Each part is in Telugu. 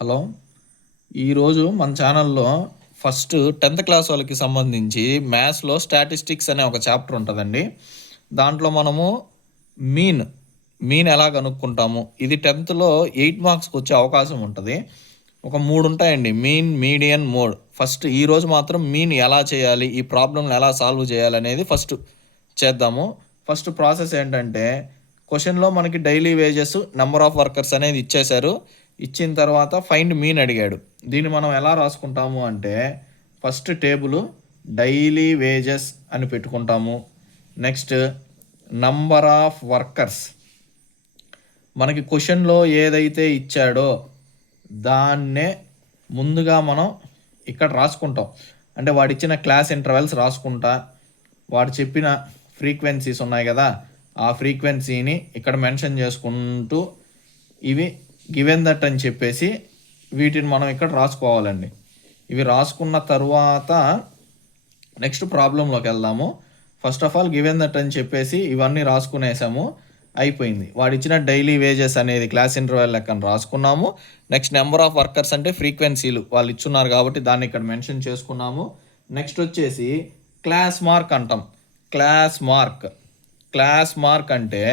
హలో. ఈరోజు మన ఛానల్లో ఫస్ట్ 10th క్లాస్ వాళ్ళకి సంబంధించి మ్యాథ్స్లో స్టాటిస్టిక్స్ అనే ఒక చాప్టర్ ఉంటుందండి. దాంట్లో మనము మీన్ మీన్ ఎలా కనుక్కుంటాము, ఇది 10thలో 8 మార్క్స్కి వచ్చే అవకాశం ఉంటుంది. ఒక 3 ఉంటాయండి, మీన్, మీడియన్, మోడ్. ఫస్ట్ ఈరోజు మాత్రం మీన్ ఎలా చేయాలి, ఈ ప్రాబ్లంలు ఎలా సాల్వ్ చేయాలి అనేది ఫస్ట్ చేద్దాము. ఫస్ట్ ప్రాసెస్ ఏంటంటే, క్వశ్చన్లో మనకి daily wages, number of workers అనేది ఇచ్చేశారు. ఇచ్చిన తర్వాత ఫైండ్ మీన్ అడిగాడు. దీన్ని మనం ఎలా రాసుకుంటాము అంటే, ఫస్ట్ టేబుల్ డైలీ వేజెస్ అని పెట్టుకుంటాము. నెక్స్ట్ నంబర్ ఆఫ్ వర్కర్స్, మనకి క్వశ్చన్లో ఏదైతే ఇచ్చాడో దాన్నే ముందుగా మనం ఇక్కడ రాసుకుంటాం. అంటే వాడిచ్చిన క్లాస్ ఇంటర్వెల్స్ రాసుకుంటా, వాడు చెప్పిన ఫ్రీక్వెన్సీస్ ఉన్నాయి కదా, ఆ ఫ్రీక్వెన్సీని ఇక్కడ మెన్షన్ చేసుకుంటూ ఇవి గివెన్ దట్ అని చెప్పేసి వీటిని మనం ఇక్కడ రాసుకోవాలండి. ఇవి రాసుకున్న తర్వాత నెక్స్ట్ ప్రాబ్లంలోకి వెళ్దాము. First of all given that అని చెప్పేసి ఇవన్నీ రాసుకునేసాము, అయిపోయింది. వాడు ఇచ్చిన డైలీ వేజెస్ అనేది క్లాస్ ఇంటర్వెల్ లెక్కన రాసుకున్నాము. నెక్స్ట్ నెంబర్ ఆఫ్ వర్కర్స్ అంటే ఫ్రీక్వెన్సీలు వాళ్ళు ఇచ్చున్నారు కాబట్టి దాన్ని ఇక్కడ మెన్షన్ చేసుకున్నాము. నెక్స్ట్ వచ్చేసి క్లాస్ మార్క్ అంటాం. క్లాస్ మార్క్ అంటే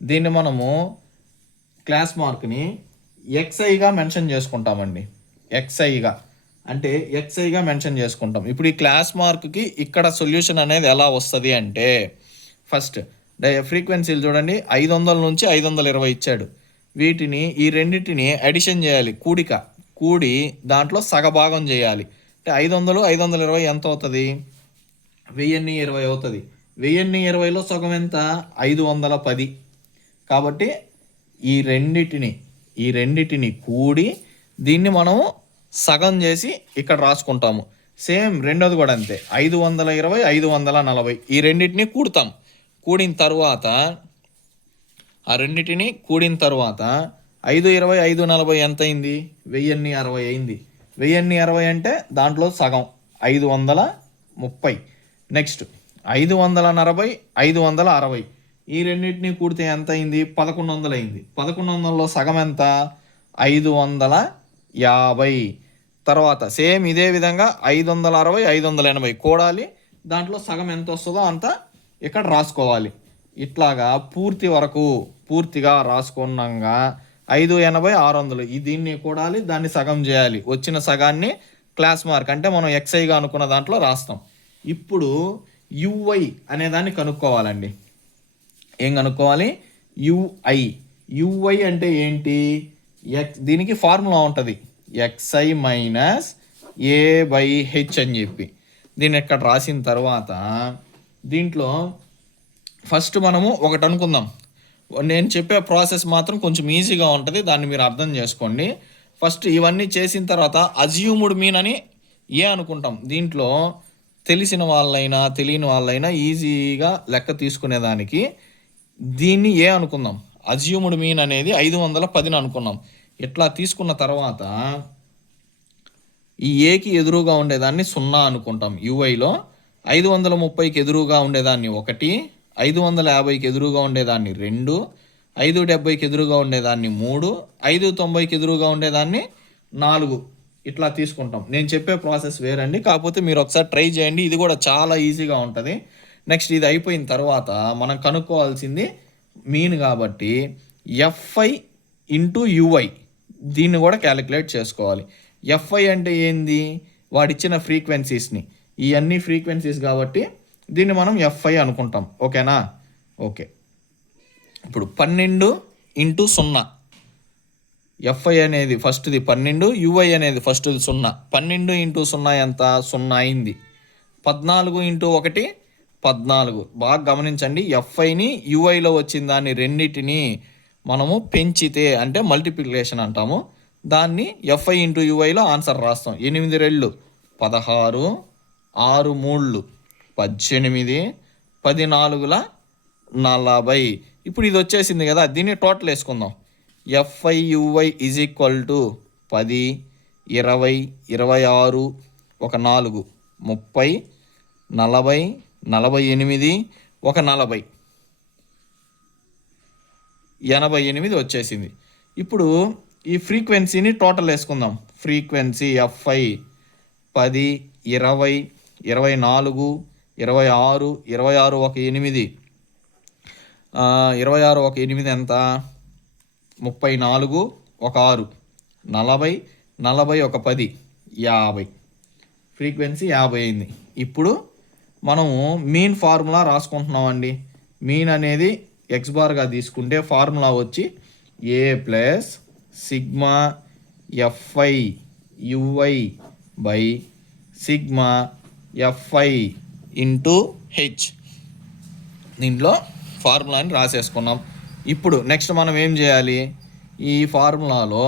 దీన్ని మనము క్లాస్ మార్క్ని ఎక్స్ఐగా మెన్షన్ చేసుకుంటామండి. ఎక్స్ఐగా మెన్షన్ చేసుకుంటాం. ఇప్పుడు ఈ క్లాస్ మార్క్కి ఇక్కడ సొల్యూషన్ అనేది ఎలా వస్తుంది అంటే, ఫస్ట్ ఫ్రీక్వెన్సీలు చూడండి, 500 నుంచి 520 ఇచ్చాడు. వీటిని ఈ రెండింటిని అడిషన్ చేయాలి, కూడి దాంట్లో సగభాగం చేయాలి. అంటే 500 520 ఎంత అవుతుంది? 1020 అవుతుంది. 1020లో సగం ఎంత? 510. కాబట్టి ఈ రెండిటిని కూడి దీన్ని మనము సగం చేసి ఇక్కడ రాసుకుంటాము. సేమ్ రెండోది కూడా అంతే, 520 540 ఈ రెండింటిని కూడిన తర్వాత 520 540 ఎంత అయింది? 1060 అయింది. 1060 అంటే దాంట్లో సగం 530. నెక్స్ట్ 540 560 ఈ రెండింటిని కూడితే ఎంత అయింది? 1100 అయింది. 1100లో సగం ఎంత? 550. తర్వాత సేమ్ ఇదే విధంగా 560 580 కూడాలి, దాంట్లో సగం ఎంత వస్తుందో అంత ఇక్కడ రాసుకోవాలి. ఇట్లాగా పూర్తిగా రాసుకున్నాగా 580 600 దీన్ని కూడాలి, దాన్ని సగం చేయాలి. వచ్చిన సగాన్ని క్లాస్ మార్క్ అంటే మనం ఎక్స్ఐగా అనుకున్న దాంట్లో రాస్తాం. ఇప్పుడు యుఐ అనేదాన్ని కనుక్కోవాలండి. ఏం కనుక్కోవాలి? యుఐ అంటే ఏంటి? దీనికి ఫార్ములా ఉంటుంది, ఎక్స్ఐ మైనస్ A/H అని చెప్పి. దీన్ని ఇక్కడ రాసిన తర్వాత దీంట్లో ఫస్ట్ మనము ఒకటి అనుకుందాం. నేను చెప్పే ప్రాసెస్ మాత్రం కొంచెం ఈజీగా ఉంటుంది, దాన్ని మీరు అర్థం చేసుకోండి. ఫస్ట్ ఇవన్నీ చేసిన తర్వాత అజ్యూమ్డ్ మీన్ అని అనుకుంటాం. దీంట్లో తెలిసిన వాళ్ళైనా తెలియని వాళ్ళైనా ఈజీగా లెక్క తీసుకునేదానికి దీన్ని అనుకుందాం. అజ్యూమ్డ్ మీన్ అనేది 510 అనుకున్నాం. ఇట్లా తీసుకున్న తర్వాత ఈ ఏకి ఎదురుగా ఉండేదాన్ని 0 అనుకుంటాం. యుఐలో 530కి ఎదురుగా ఉండేదాన్ని 1, 550కి ఎదురుగా ఉండేదాన్ని 2, 570కి ఎదురుగా ఉండేదాన్ని 3, 590కి ఎదురుగా ఉండేదాన్ని 4. ఇట్లా తీసుకుంటాం. నేను చెప్పే ప్రాసెస్ వేరండి, కాకపోతే మీరు ఒకసారి ట్రై చేయండి. ఇది కూడా చాలా ఈజీగా ఉంటుంది. నెక్స్ట్ ఇది అయిపోయిన తర్వాత మనం కనుక్కోవాల్సింది మీన్ కాబట్టి ఎఫ్ఐ ఇంటూ యుఐ దీన్ని కూడా క్యాలిక్యులేట్ చేసుకోవాలి. ఎఫ్ఐ అంటే ఏంది? వాడిచ్చిన ఫ్రీక్వెన్సీస్ని, ఇవన్నీ ఫ్రీక్వెన్సీస్ కాబట్టి దీన్ని మనం ఎఫ్ఐ అనుకుంటాం. ఓకేనా? ఓకే. ఇప్పుడు 12 ఇంటూ 0, ఎఫ్ఐ అనేది ఫస్ట్ది 12, యుఐ అనేది ఫస్ట్ది 0. 12 ఇంటూ 0 ఎంత? 0 అయింది. 14 ఇంటూ 1 14. బాగా గమనించండి, ఎఫ్ఐని యుఐలో వచ్చిన దాన్ని రెండింటిని మనము పెంచితే అంటే మల్టిప్లికేషన్ అంటాము. దాన్ని ఎఫ్ఐ ఇంటూ యుఐలో ఆన్సర్ రాస్తాం. 8 రెళ్ళు 16, 6 మూళ్ళు 18, 14 40. ఇప్పుడు ఇది వచ్చేసింది కదా, దీన్ని టోటల్ వేసుకుందాం. FI UI is equal to 10, 20, 26, 4 30, 40, 48, 40 88 వచ్చేసింది. ఇప్పుడు ఈ ఫ్రీక్వెన్సీని టోటల్ వేసుకుందాం. ఫ్రీక్వెన్సీ ఎఫ్ఐ 10, 20, 24, 26, 26 ఒక 8, 26 ఒక 8 ఎంత? 34 ఒక 6, 40, 40 ఒక 10, 50. ఫ్రీక్వెన్సీ 50 అయింది. ఇప్పుడు మనము మీన్ ఫార్ములా రాసుకుంటున్నామండి. మీన్ అనేది ఎక్స్ బార్గా తీసుకుంటే ఫార్ములా వచ్చి A plus sigma FI UI by sigma FI into H. దీంట్లో ఫార్ములాని రాసేసుకున్నాం. ఇప్పుడు నెక్స్ట్ మనం ఏం చేయాలి? ఈ ఫార్ములాలో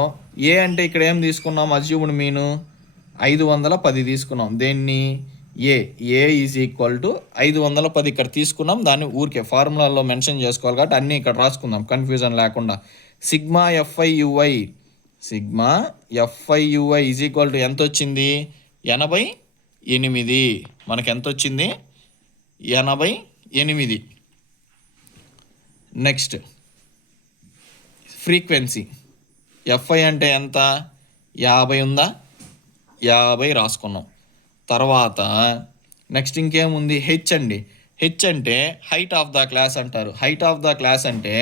ఏ అంటే ఇక్కడ ఏం తీసుకున్నాం? అజ్యూమ్డ్ మీను 510 తీసుకున్నాం. దేన్ని? ఏ ఈజ్ ఈక్వల్ టు 510 ఇక్కడ తీసుకున్నాం. దాన్ని ఊరికే ఫార్ములాలో మెన్షన్ చేసుకోవాలి కాబట్టి అన్నీ ఇక్కడ రాసుకుందాం కన్ఫ్యూజన్ లేకుండా. Sigma FI UI is equal to ఎంత వచ్చింది? 88. మనకి ఎంత వచ్చింది? 88. నెక్స్ట్ ఫ్రీక్వెన్సీ ఎఫ్ఐ అంటే ఎంత? 50 ఉందా? 50 రాసుకున్నాం. తర్వాత నెక్స్ట్ ఇంకేముంది? హెచ్ అండి. హెచ్ అంటే హైట్ ఆఫ్ ద క్లాస్ అంటారు. హైట్ ఆఫ్ ద క్లాస్ అంటే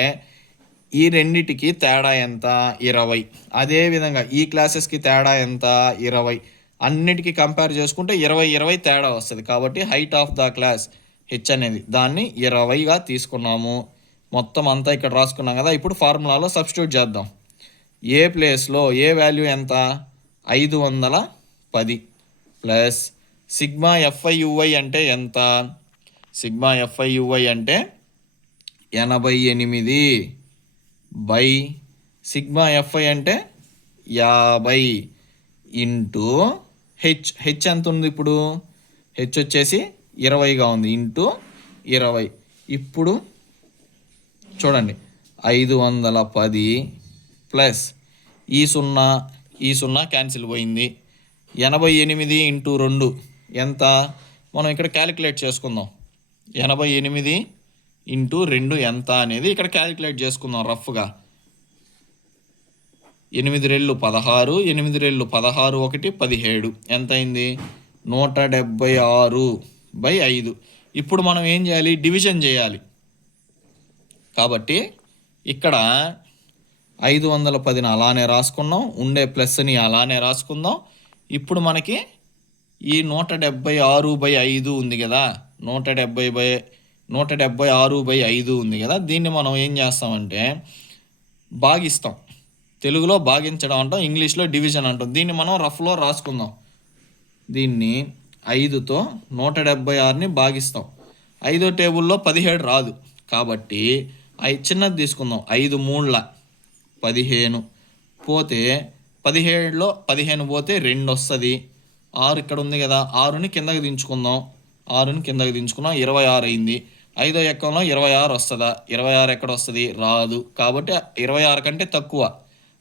ఈ రెండిటికి తేడా ఎంత? 20. అదేవిధంగా ఈ క్లాసెస్కి తేడా ఎంత? 20. అన్నిటికీ కంపేర్ చేసుకుంటే 20 తేడా వస్తుంది. కాబట్టి height of the class H అనేది దాన్ని 20గా తీసుకున్నాము. మొత్తం అంతా ఇక్కడ రాసుకున్నాం కదా. ఇప్పుడు ఫార్ములాలో సబ్స్టిట్యూట్ చేద్దాం. ఏ ప్లేస్లో ఏ వాల్యూ ఎంత? 510 ప్లస్ సిగ్మా ఎఫ్ఐ యుఐ అంటే ఎంత? సిగ్మా ఎఫ్ఐ యుఐ అంటే 88 బై సిగ్మా ఎఫ్ఐ అంటే 50 ఇంటూ హెచ్ ఎంత ఉంది ఇప్పుడు? హెచ్ వచ్చేసి 20గా ఉంది ఇంటూ 20. ఇప్పుడు చూడండి 510 ప్లస్ ఈ సున్నా క్యాన్సిల్ పోయింది. 88 ఇంటూ 2 ఎంత? మనం ఇక్కడ క్యాలిక్యులేట్ చేసుకుందాం. 88 ఇంటూ 2 ఎంత అనేది ఇక్కడ క్యాలిక్యులేట్ చేసుకుందాం రఫ్గా. 8 రెళ్ళు 16, 8 రెళ్ళు 16, 1 17. ఎంత అయింది? 176/5. ఇప్పుడు మనం ఏం చేయాలి? డివిజన్ చేయాలి. కాబట్టి ఇక్కడ 510ని అలానే రాసుకున్నాం. ఉండే ప్లస్ని అలానే రాసుకుందాం. ఇప్పుడు మనకి ఈ 176/5 ఉంది కదా, 176/5 ఉంది కదా, దీన్ని మనం ఏం చేస్తామంటే భాగిస్తాం. తెలుగులో భాగించడం అంటాం, ఇంగ్లీష్లో డివిజన్ అంటాం. దీన్ని మనం రఫ్లో రాసుకుందాం. దీన్ని 5తో 176ని భాగిస్తాం. 5వ టేబుల్లో 17 రాదు కాబట్టి చిన్నది తీసుకుందాం. 5 3 15 పోతే 17లో 15 పోతే 2 వస్తుంది. 6 ఇక్కడ ఉంది కదా, 6ని కిందకి దించుకుందాం. 26 అయింది. 5వ ఎక్కంలో 26 వస్తుందా? 26 ఎక్కడ వస్తుంది? రాదు. కాబట్టి 26 కంటే తక్కువ.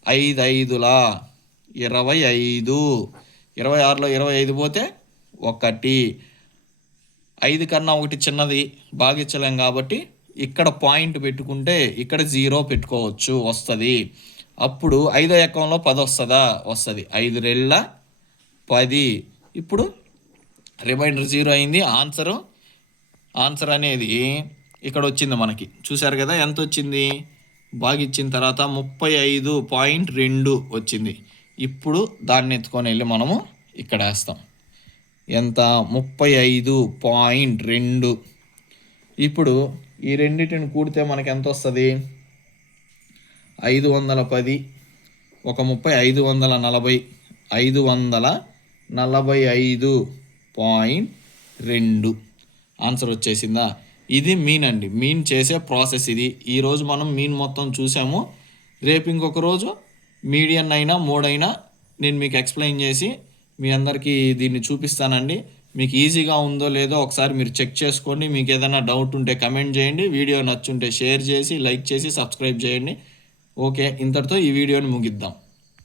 5 5లా 25. 26లో 25 పోతే 1. 5 కన్నా 1 చిన్నది, భాగించలేం కాబట్టి ఇక్కడ పాయింట్ పెట్టుకుంటే ఇక్కడ 0 పెట్టుకోవచ్చు, వస్తుంది. అప్పుడు 5వ ఎక్కంలో 10 వస్తుందా? వస్తుంది. 5 రెళ్ళ 10. ఇప్పుడు రిమైండర్ 0 అయింది. ఆన్సర్ అనేది ఇక్కడ వచ్చింది మనకి. చూసారు కదా ఎంత వచ్చింది? భాగించిన తర్వాత 35.2 వచ్చింది. ఇప్పుడు దాన్ని ఎత్తుకొని వెళ్ళి మనము ఇక్కడ వేస్తాం. ఎంత? 35.2. ఇప్పుడు ఈ రెండింటిని కూడితే మనకి ఎంత వస్తుంది? 510 ఒక 30 540 545.2 ఆన్సర్ వచ్చేసిందా? ఇది మీన్ అండి. మీన్ చేసే ప్రాసెస్ ఇది. ఈరోజు మనం మీన్ మొత్తం చూసాము. రేపు ఇంకొక రోజు మీడియన్ అయినా మోడ్ అయినా నేను మీకు ఎక్స్ప్లెయిన్ చేసి మీ అందరికీ దీన్ని చూపిస్తానండి. మీకు ఈజీగా ఉందో లేదో ఒకసారి మీరు చెక్ చేసుకోండి. మీకు ఏదైనా డౌట్ ఉంటే కమెంట్ చేయండి. వీడియో నచ్చుంటే షేర్ చేసి లైక్ చేసి సబ్స్క్రైబ్ చేయండి. ఓకే, ఇంతటితో ఈ వీడియోని ముగిద్దాం.